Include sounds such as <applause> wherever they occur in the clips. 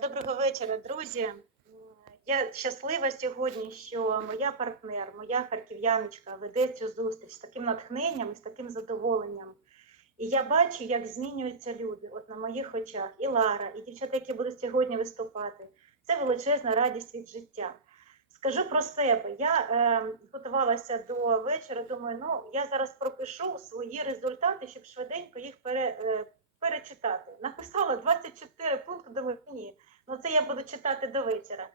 Доброго вечора, друзі. Я щаслива сьогодні, що моя партнер, моя харків'яночка веде цю зустріч з таким натхненням і з таким задоволенням. І я бачу, як змінюються люди от на моїх очах. І Лара, і дівчата, які будуть сьогодні виступати. Це величезна радість від життя. Скажу про себе. Я е, готувалася до вечора. Думаю, ну я зараз пропишу свої результати, щоб швиденько їх пере, е, перечитати. Написала 24 пункти, думаю, ні, ну це я буду читати до вечора.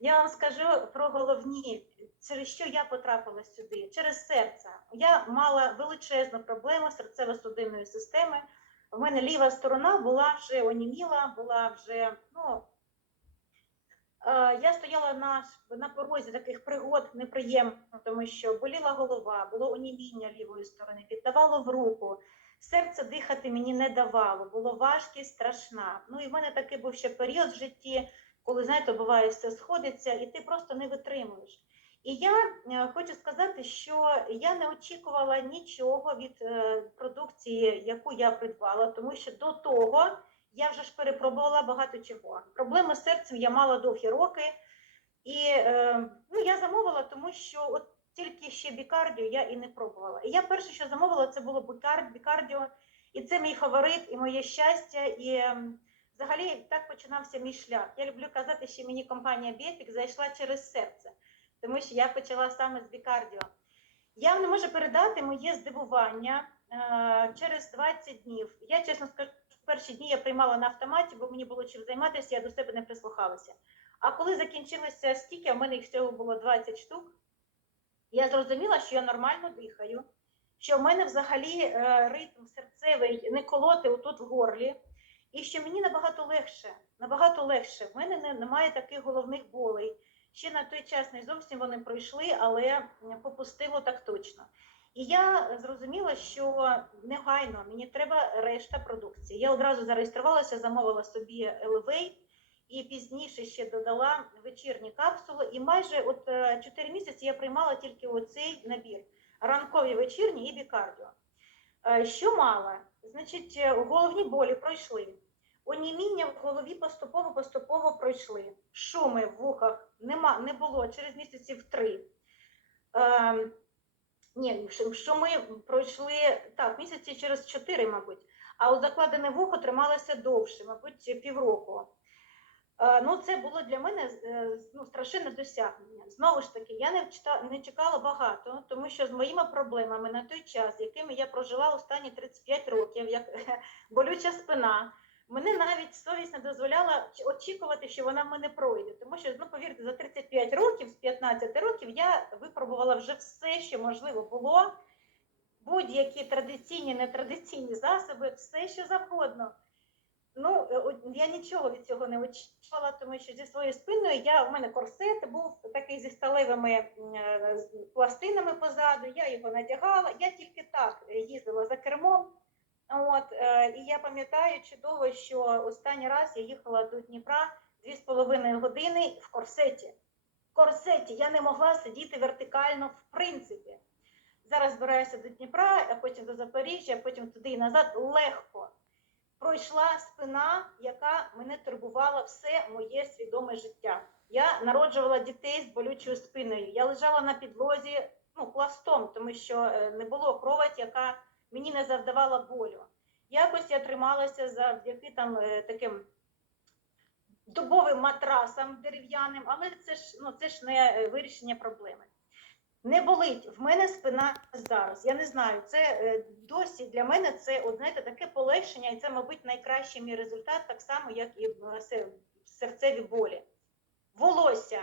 Я вам скажу про головні, через що я потрапила сюди, через серце. Я мала величезну проблему серцево-судинної системи. У мене ліва сторона була вже оніміла, була вже, ну, е, я стояла на, на порозі таких пригод неприємних, тому що боліла голова, було оніміння лівої сторони, піддавало в руку. Серце дихати мені не давало, було важкість страшна. Ну і в мене такий був ще період в житті, коли, знаєте, буває, все сходиться, і ти просто не витримуєш. І я е, хочу сказати, що я не очікувала нічого від е, продукції, яку я придбала, тому що до того я вже ж перепробувала багато чого. Проблеми з серцем я мала довгі роки, і е, ну, я замовила, тому що от тільки ще бікардіо я і не пробувала. І я перше, що замовила, це було бікар- бікардіо, і це мій фаворит, і моє щастя. І ем, взагалі так починався мій шлях. Я люблю казати, що мені компанія Біфік зайшла через серце, тому що я почала саме з бікардіо. Я не можу передати моє здивування е, через 20 днів. Я чесно скажу, перші дні я приймала на автоматі, бо мені було чим займатися, я до себе не прислухалася. А коли закінчилися стільки, в мене їх всього було 20 штук, я зрозуміла, що я нормально дихаю, що в мене взагалі е, ритм серцевий не колоти отут в горлі, і що мені набагато легше, набагато легше. В мене немає таких головних болей. Ще на той час не зовсім вони пройшли, але попустило так точно. І я зрозуміла, що негайно мені треба решта продукції. Я одразу зареєструвалася, замовила собі Elevate, і пізніше ще додала вечірні капсули. І майже от 4 місяці я приймала тільки оцей набір: ранкові вечірні і бікардіо. Е, Що мала? Значить, е, головні болі пройшли. Оніміння в голові поступово-поступово пройшли. Шуми в вухах нема, не було через місяців три. Е, ні, шуми пройшли так, місяці через чотири, мабуть. А у закладене вухо трималося довше, мабуть, півроку. Е, Ну, це було для мене е, ну, страшенне досягнення. Знову ж таки, я не, вчита- не чекала багато, тому що з моїми проблемами на той час, якими я прожила останні 35 років, як <laughs> болюча спина, мене навіть совість не дозволяла очікувати, що вона в мене пройде. Тому що, ну повірте, за 35 років, з 15 років я випробувала вже все, що можливо було. Будь-які традиційні, нетрадиційні засоби, все, що завгодно. Ну, е, я нічого від цього не очікувала, тому що зі своєю спиною я в мене корсет був такий зі сталевими е, пластинами позаду. Я його надягала. Я тільки так е, їздила за кермом. От і я пам'ятаю чудово, що останній раз я їхала до Дніпра дві з половиною години в корсеті. В корсеті я не могла сидіти вертикально в принципі. Зараз збираюся до Дніпра, а потім до Запоріжжя, потім туди і назад легко пройшла спина, яка мене турбувала все моє свідоме життя. Я народжувала дітей з болючою спиною. Я лежала на підлозі ну, пластом, тому що е, не було кровать, яка мені не завдавала болю. Якось я трималася завдяки там е, таким дубовим матрасам дерев'яним, але це ж, ну, це ж не е, вирішення проблеми. Не болить в мене спина зараз. Я не знаю. Це е, досі для мене це знаєте, таке полегшення, і це, мабуть, найкращий мій результат, так само, як і е, серцеві болі. Волосся.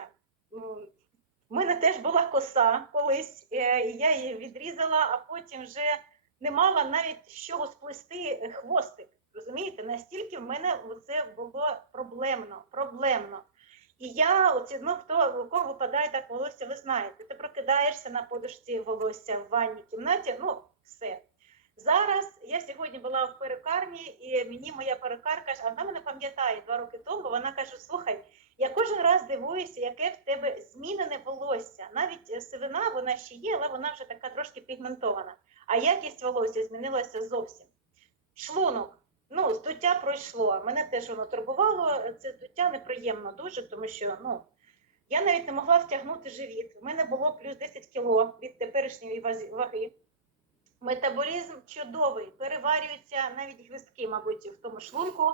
В мене теж була коса колись, е, і я її відрізала, а потім вже не мала навіть з чого сплести хвостик. Розумієте, настільки в мене це було проблемно, проблемно. І я, оці, ну, хто у кого випадає так волосся, ви знаєте, ти прокидаєшся на подушці волосся в ванній кімнаті, ну все. Зараз я сьогодні була в перукарні, і мені моя перукарка, а вона мене пам'ятає два роки тому. Вона каже: слухай, я кожен раз дивуюся, яке в тебе змінене волосся. Навіть е, сивина вона ще є, але вона вже така трошки пігментована. А якість волосся змінилася зовсім. Шлунок. Ну, здуття пройшло. Мене теж воно турбувало. Це здуття неприємно дуже, тому що ну, я навіть не могла втягнути живіт. У мене було плюс 10 кіло від теперішньої ваги. Метаболізм чудовий, переварюються навіть гвіздки, мабуть, в тому шлунку.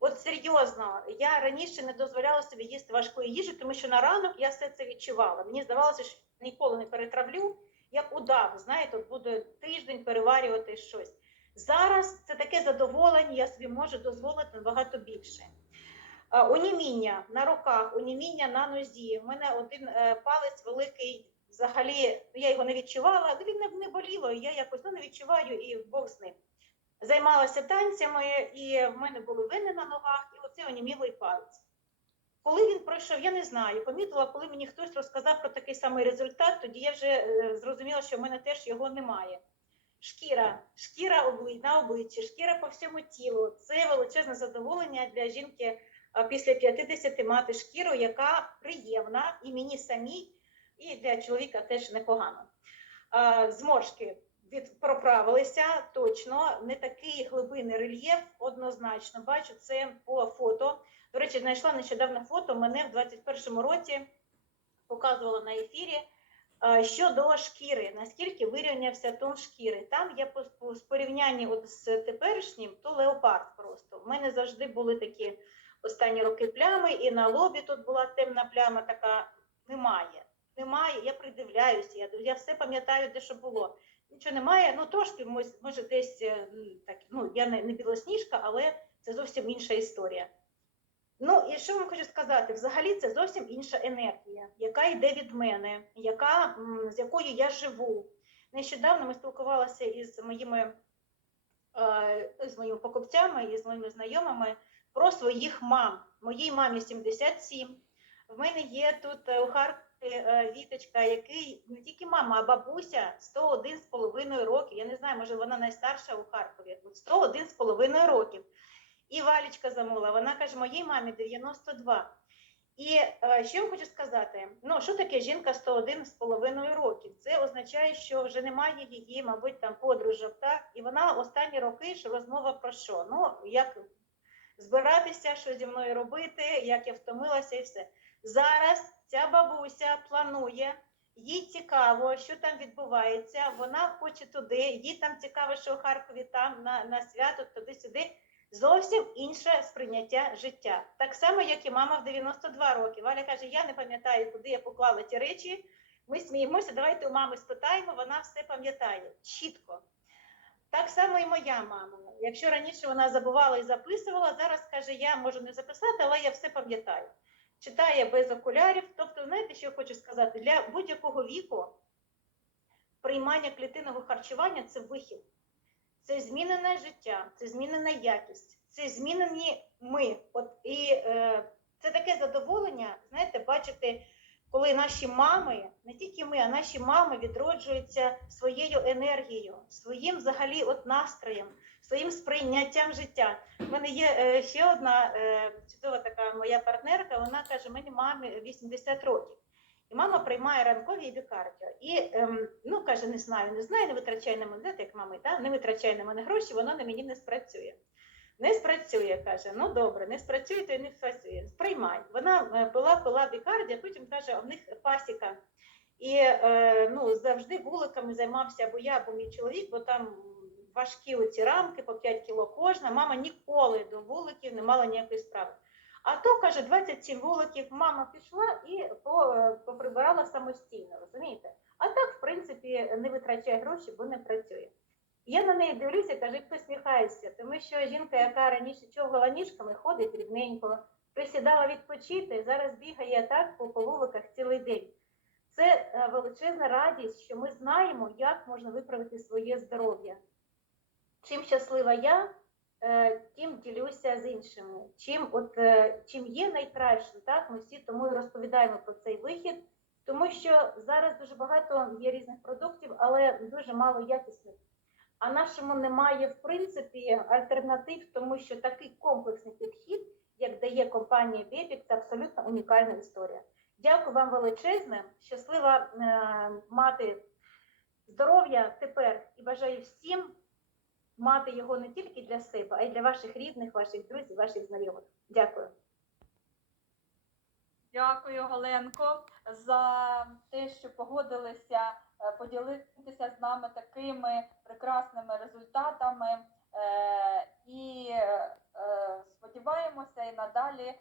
От серйозно, я раніше не дозволяла собі їсти важкої їжі, тому що на ранок я все це відчувала. Мені здавалося, що ніколи не перетравлю, як удав, знаєте, буду тиждень переварювати щось. Зараз це таке задоволення, я собі можу дозволити набагато більше. А, Оніміння на руках, оніміння на нозі. У мене один е, палець великий, взагалі, ну, я його не відчувала, він не, не боліло, я якось ну, не відчуваю і Бог з ним. Займалася танцями, і в мене були вини на ногах, і оце онімілий палець. Коли він пройшов, я не знаю. Помітила, коли мені хтось розказав про такий самий результат, тоді я вже е, зрозуміла, що в мене теж його немає. Шкіра, шкіра на обличчі, шкіра по всьому тілу. Це величезне задоволення для жінки після 50 мати шкіру, яка приємна і мені самій, і для чоловіка теж непогано. Зморшки від проправилися точно, не такий глибинний рельєф, однозначно. Бачу це по фото. До речі, знайшла нещодавно фото. Мене в 21-му році показувала на ефірі. Щодо шкіри, наскільки вирівнявся тон шкіри, там я з порівнянні от з теперішнім, то леопард просто. У мене завжди були такі останні роки плями, і на лобі тут була темна пляма, така немає. Немає, я придивляюся, я, я все пам'ятаю, де що було. Нічого немає, ну трошки може десь е, так, ну я не, не білосніжка, але це зовсім інша історія. Ну і що вам хочу сказати? Взагалі це зовсім інша енергія, яка йде від мене, яка, з якою я живу. Нещодавно ми спілкувалися із моїми, е, з моїми покупцями і з моїми знайомими про своїх мам. Моїй мамі 77. В мене є тут е, у Харкові е, Віточка, який не тільки мама, а бабуся 101 з половиною років. Я не знаю, може вона найстарша у Харкові. От 101 з половиною років. І Валічка замула, вона каже, моїй мамі 92. І е, що я хочу сказати? Ну, що таке жінка 101 з половиною років? Це означає, що вже немає її, мабуть, там подружок, так? І вона останні роки, що розмова про що? Ну, як збиратися, що зі мною робити, як я втомилася і все. Зараз ця бабуся планує, їй цікаво, що там відбувається, вона хоче туди, їй там цікаво, що у Харкові там на, на свято, туди-сюди. Зовсім інше сприйняття життя. Так само, як і мама в 92 роки. Валя каже: я не пам'ятаю, куди я поклала ті речі. Ми сміємося, давайте у мами спитаємо, вона все пам'ятає чітко. Так само і моя мама. Якщо раніше вона забувала і записувала, зараз каже, я можу не записати, але я все пам'ятаю. Читає без окулярів. Тобто, знаєте, що я хочу сказати? Для будь-якого віку приймання клітинного харчування це вихід. Це змінене життя, це змінена якість, це змінені ми. От і е, це таке задоволення, знаєте, бачити, коли наші мами, не тільки ми, а наші мами відроджуються своєю енергією, своїм взагалі от настроєм, своїм сприйняттям життя. У мене є е, ще одна е, чудова така моя партнерка. Вона каже: мені мамі 80 років. І мама приймає ранкові бікардіо. І ем, ну каже, не знаю, не знаю, не витрачай на мене, як мами, да? не витрачай на мене гроші, воно на мені не спрацює. Не спрацює, каже. Ну добре, не спрацює, то й не спрацює. Сприймай. Вона е, пила, пила бікардія, потім каже, в них пасіка. І е, ну, завжди вуликами займався або я, або мій чоловік, бо там важкі оці рамки по 5 кіло кожна. Мама ніколи до вуликів не мала ніякої справи. А то каже 27 вуликів, мама пішла і поприбирала самостійно, розумієте? А так, в принципі, не витрачає гроші, бо не працює. Я на неї дивлюся, каже, посміхаюся, тому що жінка, яка раніше човгала ніжками, ходить рівненько, присідала відпочити, зараз бігає так по, вуликах цілий день. Це е, величезна радість, що ми знаємо, як можна виправити своє здоров'я. Чим щаслива я, тим ділюся з іншими. Чим, от, е, чим є найкращим, так, ми всі тому і розповідаємо про цей вихід, тому що зараз дуже багато є різних продуктів, але дуже мало якісних. А нашому немає, в принципі, альтернатив, тому що такий комплексний підхід, як дає компанія Бепік, це абсолютно унікальна історія. Дякую вам величезне, щаслива е, мати здоров'я тепер і бажаю всім мати його не тільки для себе, а й для ваших рідних, ваших друзів, ваших знайомих. Дякую. Дякую, Оленко, за те, що погодилися е, поділитися з нами такими прекрасними результатами. Е, І е, сподіваємося і надалі